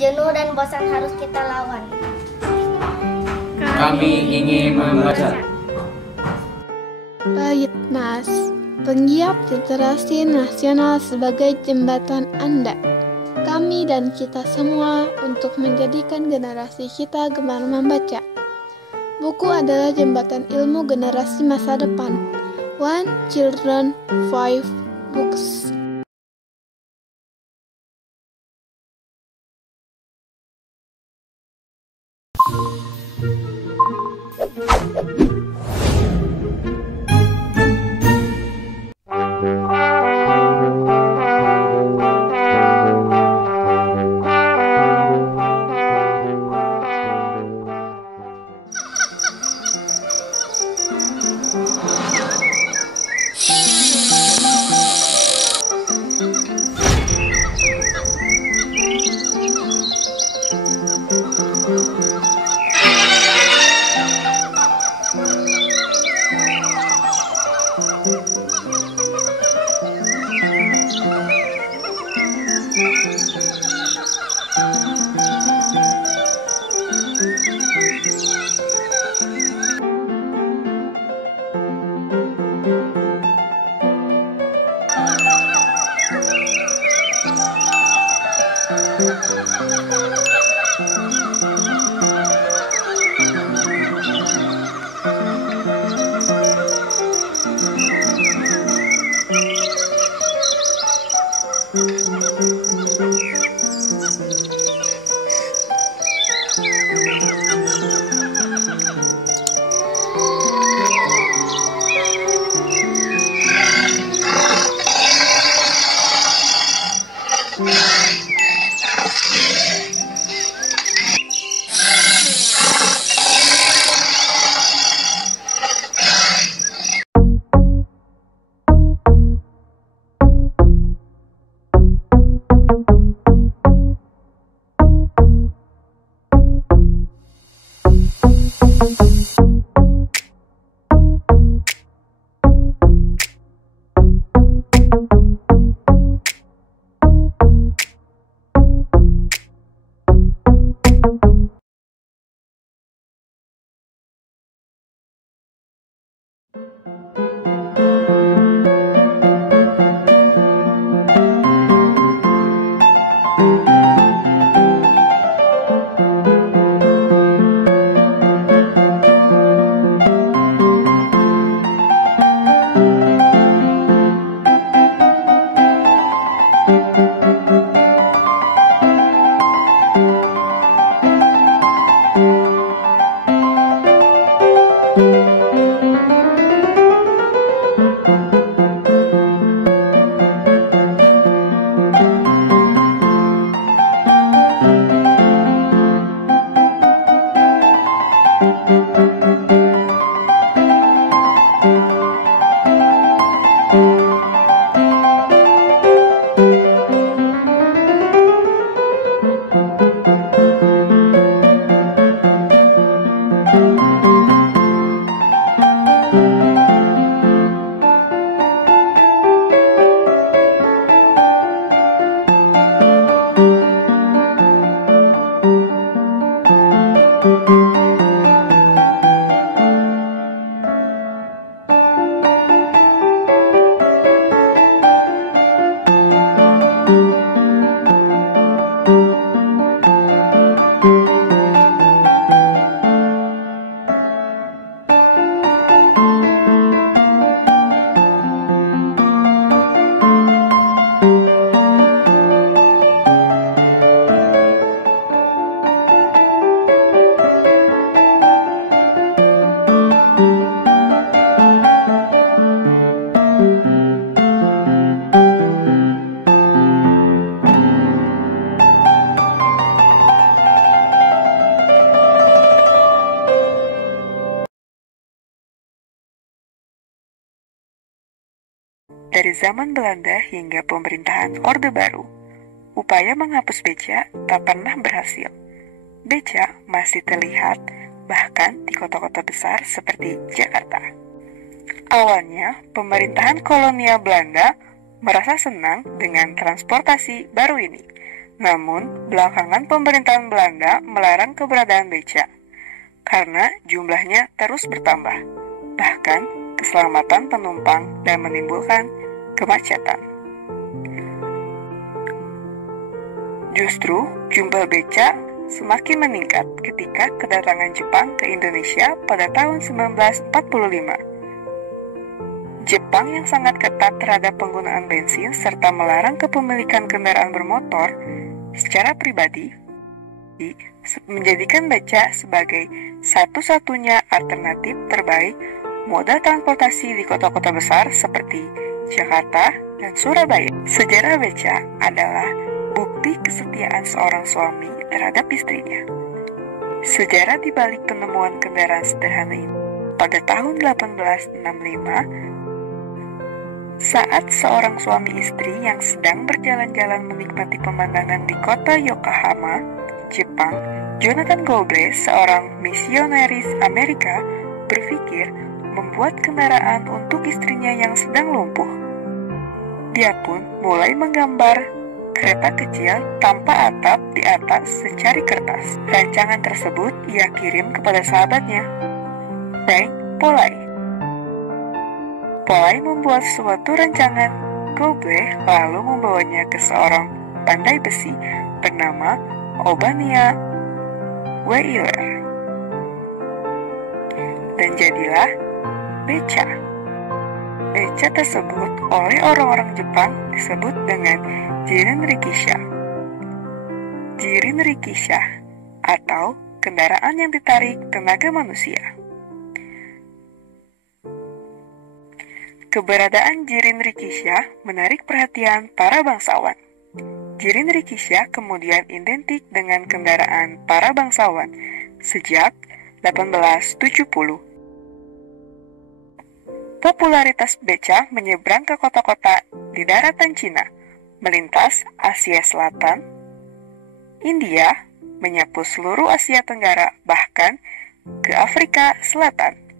jenuh dan bosan harus kita lawan. Kami ingin membaca. Baitnas, penggiat literasi nasional sebagai jembatan Anda, kami dan kita semua untuk menjadikan generasi kita gemar membaca. Buku adalah jembatan ilmu generasi masa depan. One Children, Five Books. Dari zaman Belanda hingga pemerintahan Orde Baru, upaya menghapus beca tak pernah berhasil. Beca masih terlihat bahkan di kota-kota besar seperti Jakarta. Awalnya, pemerintahan kolonial Belanda merasa senang dengan transportasi baru ini. Namun, belakangan pemerintahan Belanda melarang keberadaan beca karena jumlahnya terus bertambah, bahkan keselamatan penumpang dan menimbulkan kemacetan. Justru, jumlah beca semakin meningkat ketika kedatangan Jepang ke Indonesia pada tahun 1945. Jepang yang sangat ketat terhadap penggunaan bensin serta melarang kepemilikan kendaraan bermotor secara pribadi, menjadikan beca sebagai satu-satunya alternatif terbaik moda transportasi di kota-kota besar seperti Jakarta dan Surabaya. Sejarah beca adalah bukti kesetiaan seorang suami terhadap istrinya. Sejarah di balik penemuan kendaraan sederhana ini pada tahun 1865, saat seorang suami istri yang sedang berjalan-jalan menikmati pemandangan di kota Yokohama, Jepang, Jonathan Goble, seorang misionaris Amerika, berpikir membuat kendaraan untuk istrinya yang sedang lumpuh. Dia pun mulai menggambar kereta kecil tanpa atap di atas secari kertas. Rancangan tersebut ia kirim kepada sahabatnya, Frank Polay. Polay membuat suatu rancangan Goble lalu membawanya ke seorang pandai besi bernama Obadiah Wheeler. Dan jadilah beca. Beca tersebut oleh orang-orang Jepang disebut dengan Jirin-rikisha. Jirin-rikisha atau kendaraan yang ditarik tenaga manusia. Keberadaan Jirin-rikisha menarik perhatian para bangsawan. Jirin-rikisha kemudian identik dengan kendaraan para bangsawan sejak 1870. Popularitas beca menyeberang ke kota-kota di daratan Cina, melintas Asia Selatan, India, menyapu seluruh Asia Tenggara, bahkan ke Afrika Selatan.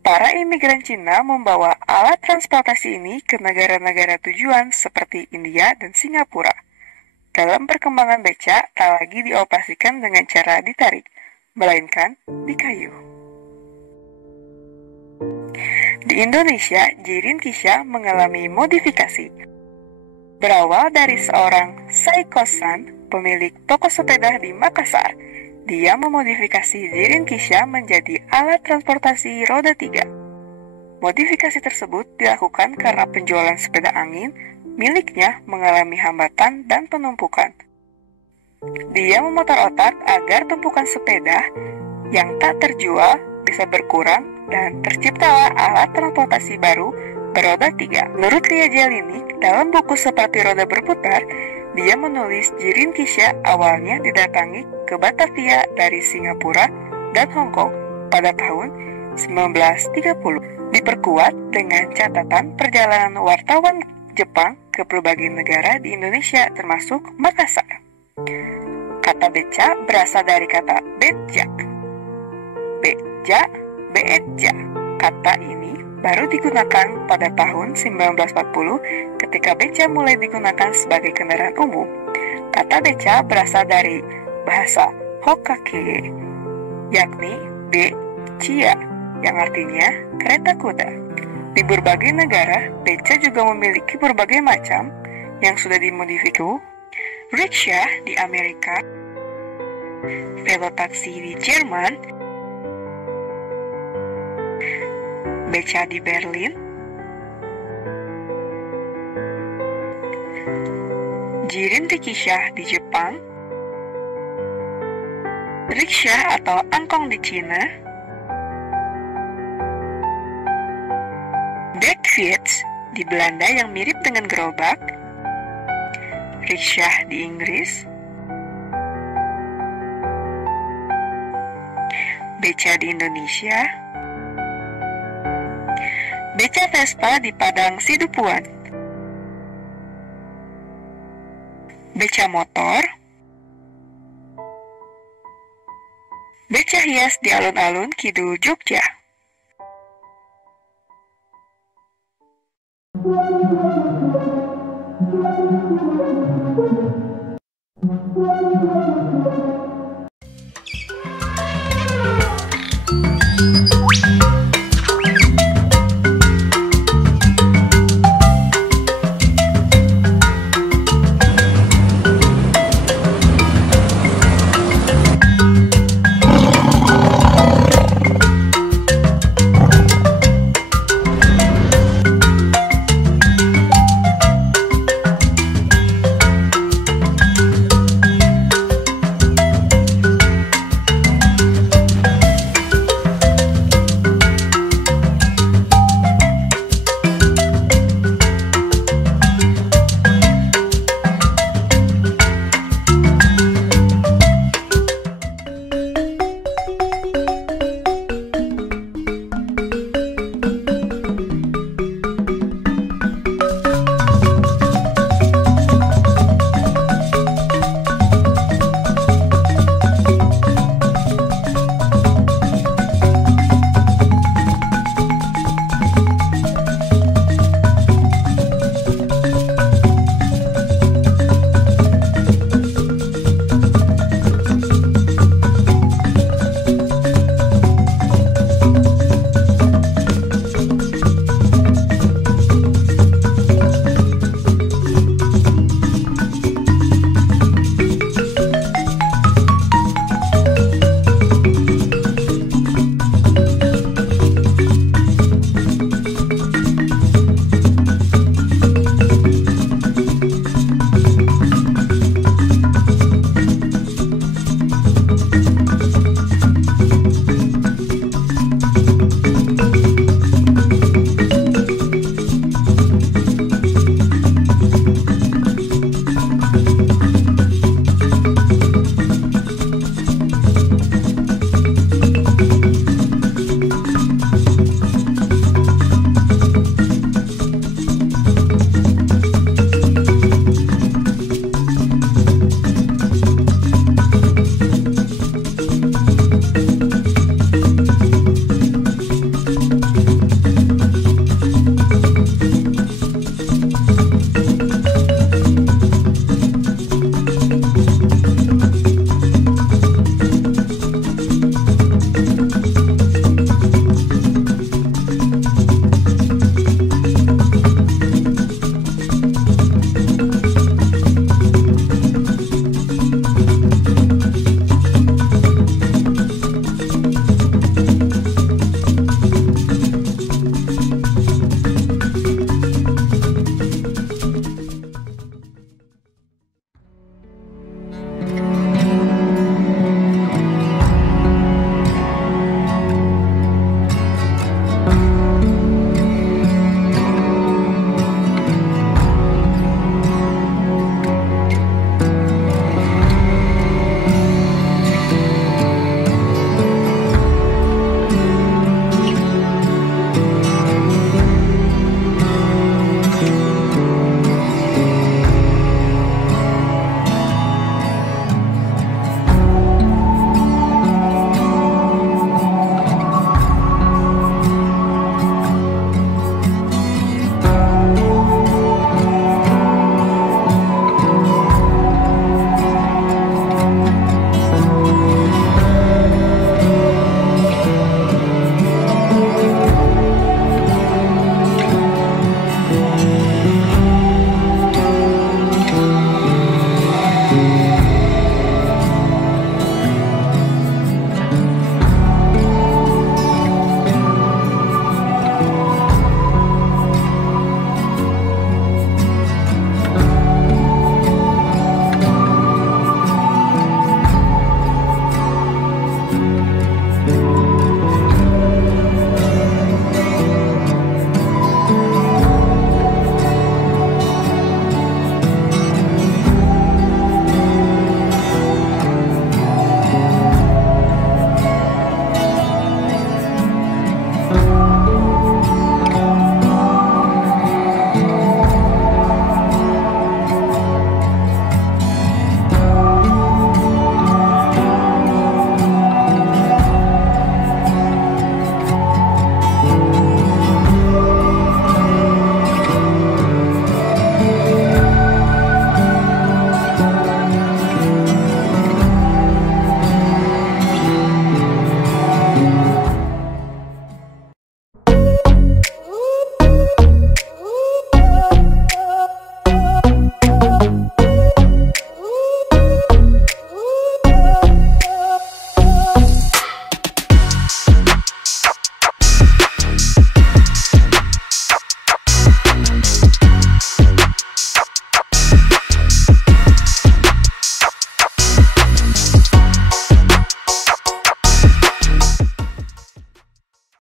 Para imigran Cina membawa alat transportasi ini ke negara-negara tujuan seperti India dan Singapura. Dalam perkembangan beca tak lagi dioperasikan dengan cara ditarik, melainkan di kayu. Di Indonesia, Jirin-rikisha mengalami modifikasi. Berawal dari seorang Saikosan, pemilik toko sepeda di Makassar, dia memodifikasi Jirin-rikisha menjadi alat transportasi roda 3. Modifikasi tersebut dilakukan karena penjualan sepeda angin miliknya mengalami hambatan dan penumpukan. Dia memutar otak agar tumpukan sepeda yang tak terjual bisa berkurang dan terciptalah alat transportasi baru beroda 3. Menurut Lia Jalini, dalam buku Seperti Roda Berputar, dia menulis Jirin-rikisha awalnya didatangi ke Batavia dari Singapura dan Hong Kong pada tahun 1930. Diperkuat dengan catatan perjalanan wartawan Jepang ke berbagai negara di Indonesia termasuk Makassar. Kata beca berasal dari kata betjak. Beja, beetja. Kata ini baru digunakan pada tahun 1940 ketika beca mulai digunakan sebagai kendaraan umum. Kata beca berasal dari bahasa Hokkake, yakni becia, yang artinya kereta kuda. Di berbagai negara, beca juga memiliki berbagai macam yang sudah dimodifikasi. Riksha di Amerika, velotaksi di Jerman, beca di Berlin, Jirin-rikisha di Jepang, riksha atau angkong di Cina, bakfiets di Belanda yang mirip dengan gerobak, riksha di Inggris, beca di Indonesia, beca Vespa di Padang Sidupuan, beca motor, beca hias di alun-alun Kidul Jogja.